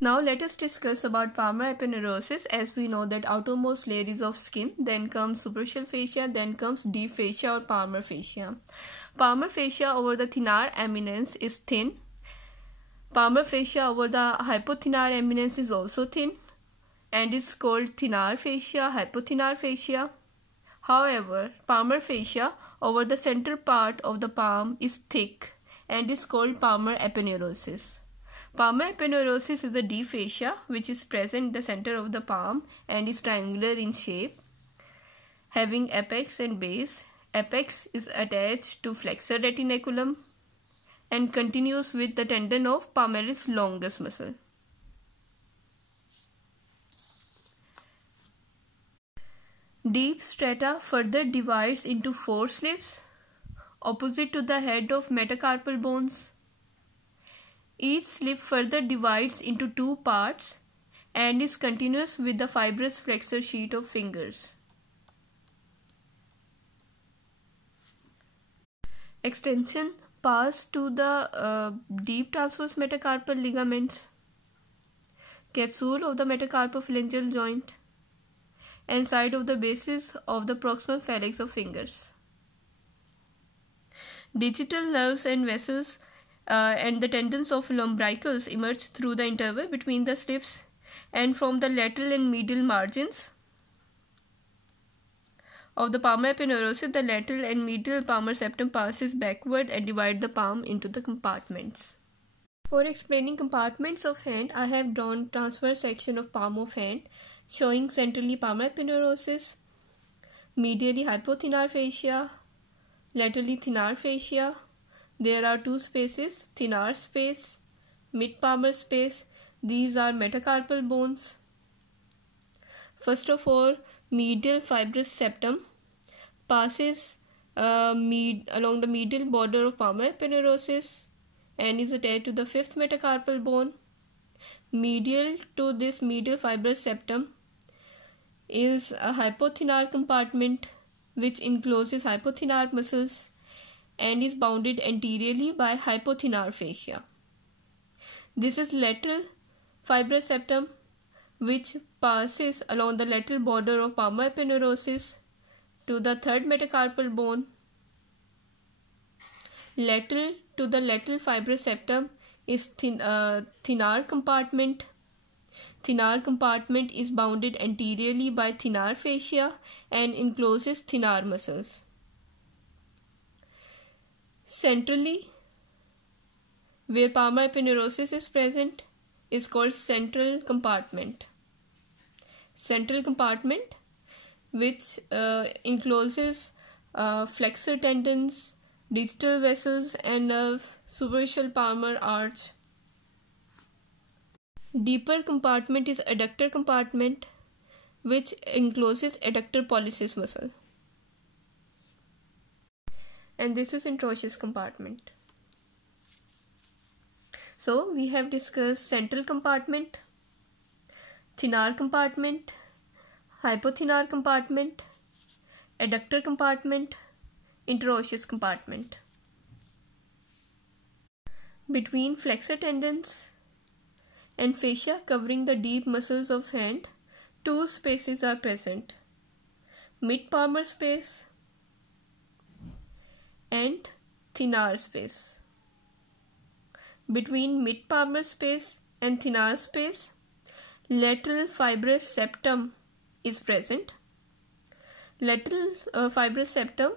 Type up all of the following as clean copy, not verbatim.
Now let us discuss about palmar aponeurosis. As we know that outermost layer is of skin, then comes superficial fascia, then comes deep fascia or palmar fascia. Palmar fascia over the thenar eminence is thin. Palmar fascia over the hypothenar eminence is also thin and is called thenar fascia, hypothenar fascia. However, palmar fascia over the center part of the palm is thick and is called palmar aponeurosis. Palmar aponeurosis is a deep fascia which is present in the center of the palm and is triangular in shape, having apex and base. Apex is attached to flexor retinaculum and continues with the tendon of palmaris longus muscle. Deep strata further divides into 4 slits opposite to the head of metacarpal bones. Each slip further divides into 2 parts and is continuous with the fibrous flexor sheet of fingers. Extension pass to the deep transverse metacarpal ligaments, capsule of the metacarpophalangeal joint, and side of the bases of the proximal phalanx of fingers. Digital nerves and vessels and the tendons of lumbricals emerge through the interval between the slips and from the lateral and medial margins of the palmar aponeurosis. The lateral and medial palmar septum passes backward and divide the palm into the compartments. For explaining compartments of hand, I have drawn transverse section of palm of hand showing centrally palmar aponeurosis, medially hypothenar fascia, laterally thenar fascia. There are 2 spaces, thenar space, mid-palmar space. These are metacarpal bones. First of all, medial fibrous septum passes along the medial border of palmar aponeurosis and is attached to the 5th metacarpal bone. Medial to this medial fibrous septum is a hypothenar compartment which encloses hypothenar muscles and is bounded anteriorly by hypothenar fascia. This is lateral fibrous septum which passes along the lateral border of palmar aponeurosis to the 3rd metacarpal bone. Lateral to the lateral fibrous septum is thenar compartment. Thenar compartment is bounded anteriorly by thenar fascia and encloses thenar muscles. Centrally, where palmar aponeurosis is present, is called central compartment. Central compartment which encloses flexor tendons, digital vessels and nerve, superficial palmar arch. Deeper compartment is adductor compartment which encloses adductor pollicis muscle. And this is introitious compartment. So we have discussed central compartment, thenar compartment, hypothenar compartment, adductor compartment, introitious compartment. Between flexor tendons and fascia covering the deep muscles of hand, 2 spaces are present, mid-palmar space and thenar space. Between mid-palmar space and thenar space, lateral fibrous septum is present. Lateral fibrous septum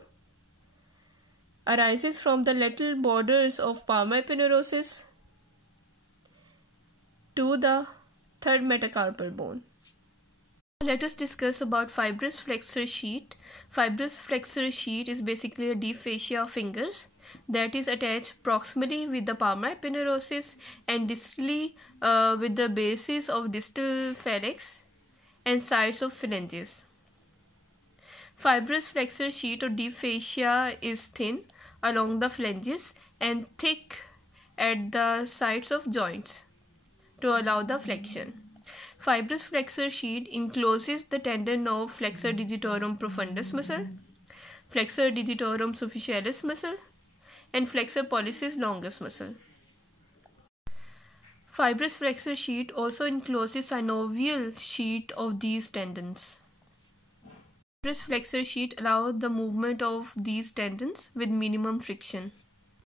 arises from the lateral borders of palmar aponeurosis to the 3rd metacarpal bone. Let us discuss about fibrous flexor sheet. Fibrous flexor sheet is basically a deep fascia of fingers that is attached proximally with the palmar aponeurosis and distally with the bases of distal phalanx and sides of phalanges. Fibrous flexor sheet or deep fascia is thin along the phalanges and thick at the sides of joints to allow the flexion. Fibrous flexor sheet encloses the tendon of flexor digitorum profundus muscle, flexor digitorum superficialis muscle, and flexor pollicis longus muscle. fibrous flexor sheet also encloses synovial sheet of these tendons. Fibrous flexor sheet allows the movement of these tendons with minimum friction.